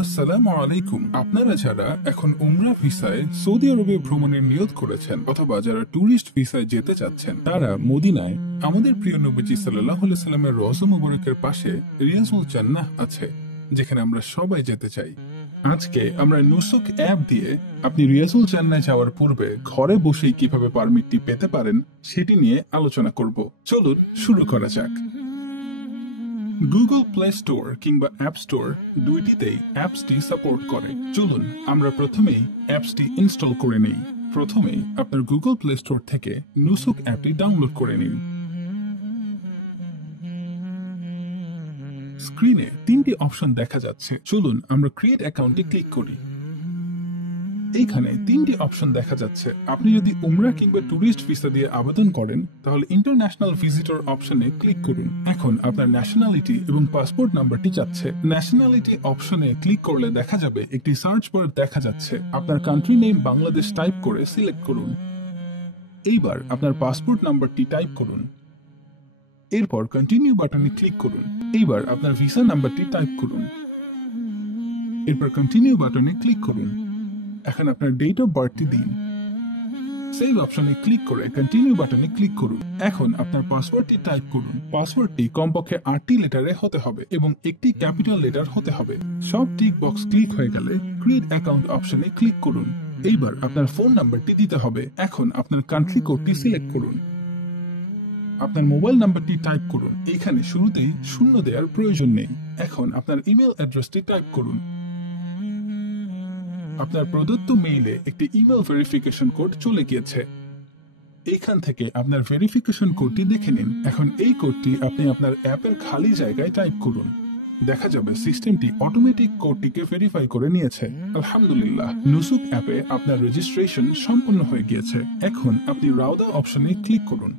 আসসালামু আলাইকুম। আপনারা যারা এখন উমরা ভিসায় সৌদি আরবে ভ্রমণের নিয়ত করেছেন অথবা যারা ট্যুরিস্ট ভিসায় যেতে চাচ্ছেন, তারা মদিনায় আমাদের প্রিয় নবীজি সাল্লাল্লাহু আলাইহি সাল্লামের রওজা মুবারকের পাশে রিয়াজুল জান্নাহ আছে, যেখানে আমরা সবাই যেতে চাই। আজকে আমরা নুসুক অ্যাপ দিয়ে আপনি রিয়াজুল জান্নাহ যাওয়ার পূর্বে ঘরে বসেই কিভাবে পারমিটটি পেতে পারেন সেটি নিয়ে আলোচনা করব। চলুন শুরু করা যাক। গুগল প্লে স্টোর কিংবা অ্যাপ স্টোর দুইটিতেই অ্যাপসটি সাপোর্ট করে। চলুন আমরা প্রথমেই অ্যাপসটি ইনস্টল করে নিই। প্রথমেই আপনার গুগল প্লে স্টোর থেকে নুসুক অ্যাপটি ডাউনলোড করে নিন। স্ক্রিনে তিনটি অপশন দেখা যাচ্ছে। চলুন আমরা ক্রিয়েট অ্যাকাউন্টে ক্লিক করি। এইখানে তিনটি অপশন দেখা যাচ্ছে। আপনি যদি উমরা কিংবা ট্যুরিস্ট ভিসা দিয়ে আবেদন করেন তাহলে ইন্টারন্যাশনাল ভিজিটর অপশনে ক্লিক করুন। এখন আপনার ন্যাশনালিটি এবং পাসপোর্ট নাম্বারটি চাচ্ছে। ন্যাশনালিটি অপশনে ক্লিক করলে দেখা যাবে একটি সার্চ বার দেখা যাচ্ছে। আপনার কান্ট্রি নেম বাংলাদেশ টাইপ করে সিলেক্ট করুন। এইবার আপনার পাসপোর্ট নাম্বারটি টাইপ করুন। এরপর কন্টিনিউ বাটনে ক্লিক করুন। এইবার আপনার ভিসা নাম্বারটি টাইপ করুন। এরপর কন্টিনিউ বাটনে ক্লিক করুন। এখন আপনার ডেট অফ বার্থটি দিন। সেভ অপশনে ক্লিক করে কন্টিনিউ বাটনে ক্লিক করুন। এখন আপনার পাসওয়ার্ডটি টাইপ করুন। পাসওয়ার্ডটি কমপক্ষে 8টি লেটারে হতে হবে এবং একটি ক্যাপিটাল লেটার হতে হবে। সব টিক বক্স ক্লিক হয়ে গেলে ক্রিয়েট অ্যাকাউন্ট অপশনে ক্লিক করুন। এইবার আপনার ফোন নাম্বারটি দিতে হবে। এখন আপনার কান্ট্রি কোডটি সিলেক্ট করুন। আপনার মোবাইল নাম্বারটি টাইপ করুন। এখানে শুরুতেই শূন্য দেওয়ার প্রয়োজন নেই। এখন আপনার ইমেল অ্যাড্রেসটি টাইপ করুন। আপনার প্রদত্ত মেইলে একটি ইমেল ভেরিফিকেশন কোড চলে গিয়েছে। এইখান থেকে আপনার ভেরিফিকেশন কোডটি দেখে নিন। এখন এই কোডটি আপনি আপনার অ্যাপের খালি জায়গায় টাইপ করুন। দেখা যাবে সিস্টেমটি অটোমেটিক কোডটিকে ভেরিফাই করে নিয়েছে। আলহামদুলিল্লাহ, নুসুক অ্যাপে আপনার রেজিস্ট্রেশন সম্পন্ন হয়ে গিয়েছে। এখন আপনি রাউদা অপশনে ক্লিক করুন।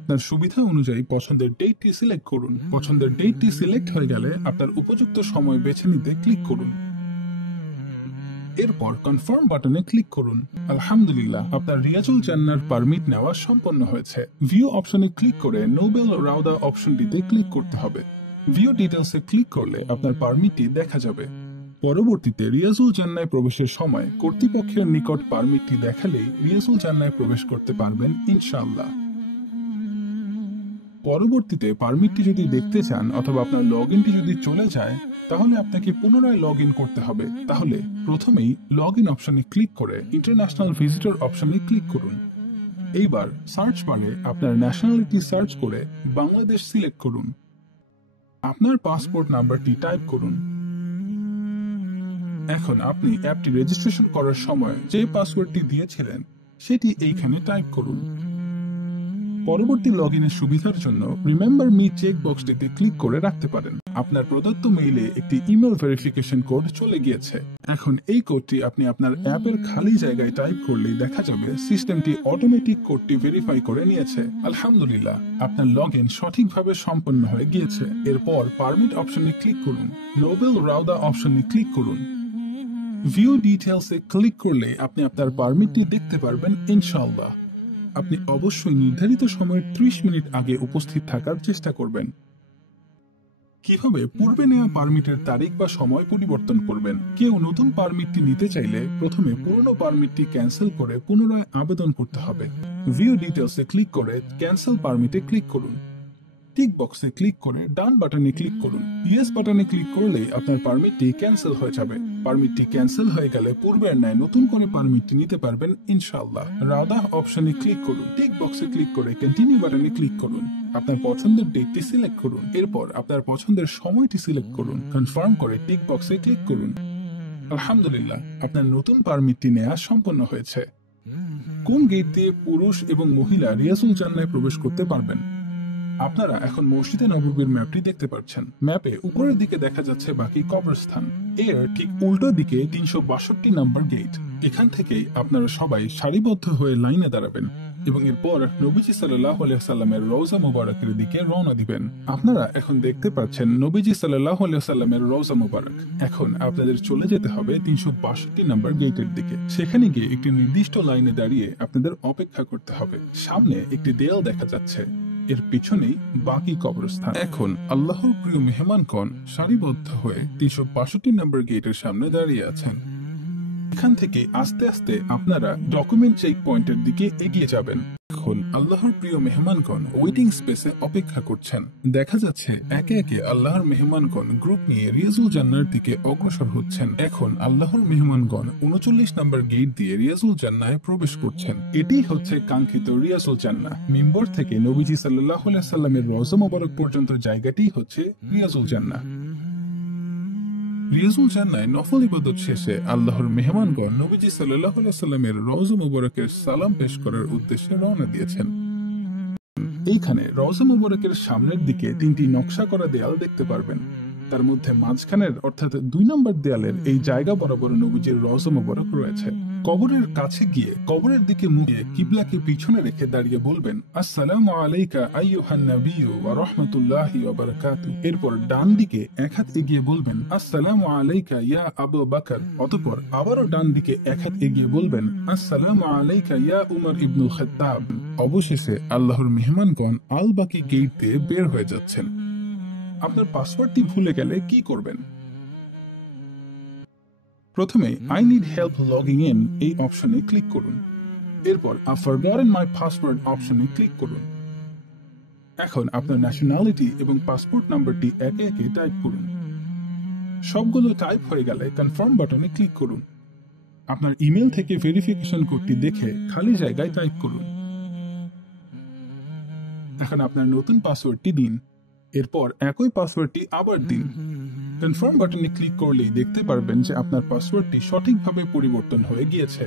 আপনার সুবিধা অনুযায়ী পছন্দের ডেটটি সিলেক্ট করুন। পছন্দের ডেটটি সিলেক্ট হয়ে গেলে আপনার উপযুক্ত সময় বেছে নিতে ক্লিক করুন। এরপর কনফার্ম বাটনে ক্লিক করুন। আলহামদুলিল্লাহ, আপনার রিয়াজুল জান্নাহর পারমিট নেওয়া সম্পন্ন হয়েছে। ভিউ অপশনে ক্লিক করে নোবেল রাউদা অপশনটিতে ক্লিক করতে হবে। ভিউ ডিটেলসে ক্লিক করলে আপনার পারমিটটি দেখা যাবে। পরবর্তীতে রিয়াজুল জান্নাহ প্রবেশের সময় কর্তৃপক্ষের নিকট পারমিটটি দেখালেই রিয়াজুল জান্নাহ প্রবেশ করতে পারবেন ইনশাআল্লাহ। পরবর্তীতে পারমিটটি যদি দেখতে চান অথবা আপনার লগ ইনটি যদি চলে যায় তাহলে আপনাকে পুনরায় লগ ইন করতে হবে। তাহলে প্রথমেই লগ ইন অপশনে ক্লিক করে ইন্টারন্যাশনাল ভিজিটর অপশনে ক্লিক করুন। এইবার সার্চ বারে আপনার ন্যাশনালিটি সার্চ করে বাংলাদেশ সিলেক্ট করুন। আপনার পাসপোর্ট নাম্বারটি টাইপ করুন। এখন আপনি অ্যাপটি রেজিস্ট্রেশন করার সময় যে পাসওয়ার্ডটি দিয়েছিলেন সেটি এইখানে টাইপ করুন। পরবর্তী লগ ইনের সুবিধার জন্য রিমেম্বার মি চেক বক্সটিতে ক্লিক করে রাখতে পারেন। আপনার প্রদত্ত মেইলে একটি ইমেল ভেরিফিকেশন কোড চলে গিয়েছে। এখন এই কোডটি আপনি আপনার অ্যাপের খালি জায়গায় টাইপ করলেই দেখা যাবে সিস্টেমটি অটোমেটিক কোডটি ভেরিফাই করে নিয়েছে। আলহামদুলিল্লাহ, আপনার লগ ইন সঠিকভাবে সম্পন্ন হয়ে গিয়েছে। এরপর পারমিট অপশনে ক্লিক করুন। নোবেল রাউদা অপশনে ক্লিক করুন। ভিউ ডিটেলসে ক্লিক করলে আপনি আপনার পারমিটটি দেখতে পারবেন ইনশাআল্লাহ। আপনি অবশ্যই নির্ধারিত সময়ের 30 মিনিট আগে উপস্থিত থাকার চেষ্টা করবেন। কিভাবে পূর্বে নেওয়া পারমিটের তারিখ বা সময় পরিবর্তন করবেন? কেউ নতুন পারমিটটি নিতে চাইলে প্রথমে পুরনো পারমিটটি ক্যান্সেল করে পুনরায় আবেদন করতে হবে। ভিউ ডিটেলসে ক্লিক করে ক্যান্সেল পারমিটে ক্লিক করুন। টিক বক্সে ক্লিক করে ডান বাটনে ক্লিক করুন। ইয়েস বাটনে ক্লিক করলেই আপনার পারমিটটি ক্যান্সেল হয়ে যাবে। পারমিটটি ক্যান্সেল হয়ে গেলে পূর্বের ন্যায় নতুন করে পারমিটটি নিতে পারবেন ইনশাআল্লাহ। রাউদা অপশনে ক্লিক করুন। টিক বক্সে ক্লিক করে কন্টিনিউ বাটনে ক্লিক করুন। আপনার পছন্দের ডেটটি সিলেক্ট করুন। এরপর আপনার পছন্দের সময়টি সিলেক্ট করুন। কনফার্ম করে টিক বক্সে ক্লিক করুন। আলহামদুলিল্লাহ, আপনার নতুন পারমিটটি নেওয়া সম্পন্ন হয়েছে। কোন গেট দিয়ে পুরুষ এবং মহিলা রিয়াজুল জান্নাহ প্রবেশ করতে পারবেন? আপনারা এখন মসজিদে নববীর ম্যাপটি দেখতে পাচ্ছেন। ম্যাপে উপরের দিকে দেখা যাচ্ছে বাকি কবরস্থান। এর ঠিক উল্টো দিকে 362 নম্বর গেট। এখান থেকেই আপনারা সবাই সারিবদ্ধ হয়ে লাইনে দাঁড়াবেন এবং এরপর নবীজি সাল্লাল্লাহু আলাইহি সাল্লামের রওজা মুবারকের দিকে রওনা দিবেন। আপনারা এখন দেখতে পাচ্ছেন নবীজি সাল্লাল্লাহু আলাইহি সাল্লামের রওজা মুবারক। এখন আপনাদের চলে যেতে হবে 362 নম্বর গেটের দিকে। সেখানে গিয়ে একটি নির্দিষ্ট লাইনে দাঁড়িয়ে আপনাদের অপেক্ষা করতে হবে। সামনে একটি দেয়াল দেখা যাচ্ছে। এর পিছনেই বাকি কবরস্থান। এখন আল্লাহর প্রিয় মেহমানগণ সারিবদ্ধ হয়ে 362 নম্বর গেটের সামনে দাঁড়িয়ে আছেন। এখান থেকে আস্তে আস্তে আপনারা ডকুমেন্ট চেক পয়েন্টের দিকে এগিয়ে যাবেন। এখন আল্লাহর প্রিয় মেহমানগণ ওয়েটিং স্পেসে অপেক্ষা করছেন। দেখা যাচ্ছে একে একে আল্লাহর মেহমানগণ গ্রুপ নিয়ে রিয়াজুল জান্নাহর দিকে অগ্রসর হচ্ছেন। এখন আল্লাহর মেহমানগণ 39 নম্বর গেট দিয়ে রিয়াজুল জান্নাহে প্রবেশ করছেন। এটি হচ্ছে কাঙ্ক্ষিত রিয়াজুল জান্নাহ। মিম্বর থেকে নবীজি সাল্লাল্লাহু আলাইহি সাল্লামের রওজা মোবারক পর্যন্ত জায়গাটি হচ্ছে রিয়াজুল জান্নাহ। রিয়াজুল জান্নাহে নফল ইবাদত শেষে আল্লাহর মেহমানগণ নবীজি সাল্লাল্লাহু আলাইহি সাল্লামের রওজা মুবারকের সালাম পেশ করার উদ্দেশ্যে রওনা দিয়েছেন। এইখানে রওজা মুবারকের সামনের দিকে 3টি নকশা করা দেয়াল দেখতে পারবেন। তার মধ্যে মাঝখানের অর্থাৎ 2 নম্বর দেয়ালের এই জায়গা বরাবর নবীজির রওজা মুবারক রয়েছে। কবরের কাছে গিয়ে কবরের দিকে মুখে কিবলাকে পিছনে রেখে দাঁড়িয়ে বলবেন, আসসালামু আলাইকা আইয়ুহান নাবিয়্যু ওয়া রাহমাতুল্লাহি ওয়া বারাকাতুহু। এরপর ডান দিকে এক হাত এগিয়ে বলবেন, আসসালামু আলাইকা ইয়া আবু বকর। অতঃপর আবারও ডান দিকে এক হাত এগিয়ে বলবেন, আসসালামু আলাইকা ইয়া উমর ইবনুল খাত্তাব। অবশেষে আল্লাহর মেহমানগণ আল বাকি গেট দিয়ে বের হয়ে যাচ্ছেন। আপনার পাসওয়ার্ডটি ভুলে গেলে কি করবেন? প্রথমে I need help logging in এই অপশনে ক্লিক করুন। এরপর আই ফরগটন মাই পাসওয়ার্ড অপশনে ক্লিক করুন। এখন আপনার ন্যাশনালিটি এবং পাসপোর্ট নাম্বারটি একে একে টাইপ করুন। সবগুলো টাইপ হয়ে গেলে কনফার্ম বাটনে ক্লিক করুন। আপনার ইমেল থেকে ভেরিফিকেশন কোডটি দেখে খালি জায়গায় টাইপ করুন। এখন আপনার নতুন পাসওয়ার্ডটি দিন। এরপর একই পাসওয়ার্ডটি আবার দিন। কনফার্ম বাটনে ক্লিক করলেই দেখতে পারবেন যে আপনার পাসওয়ার্ডটি সঠিকভাবে পরিবর্তন হয়ে গিয়েছে।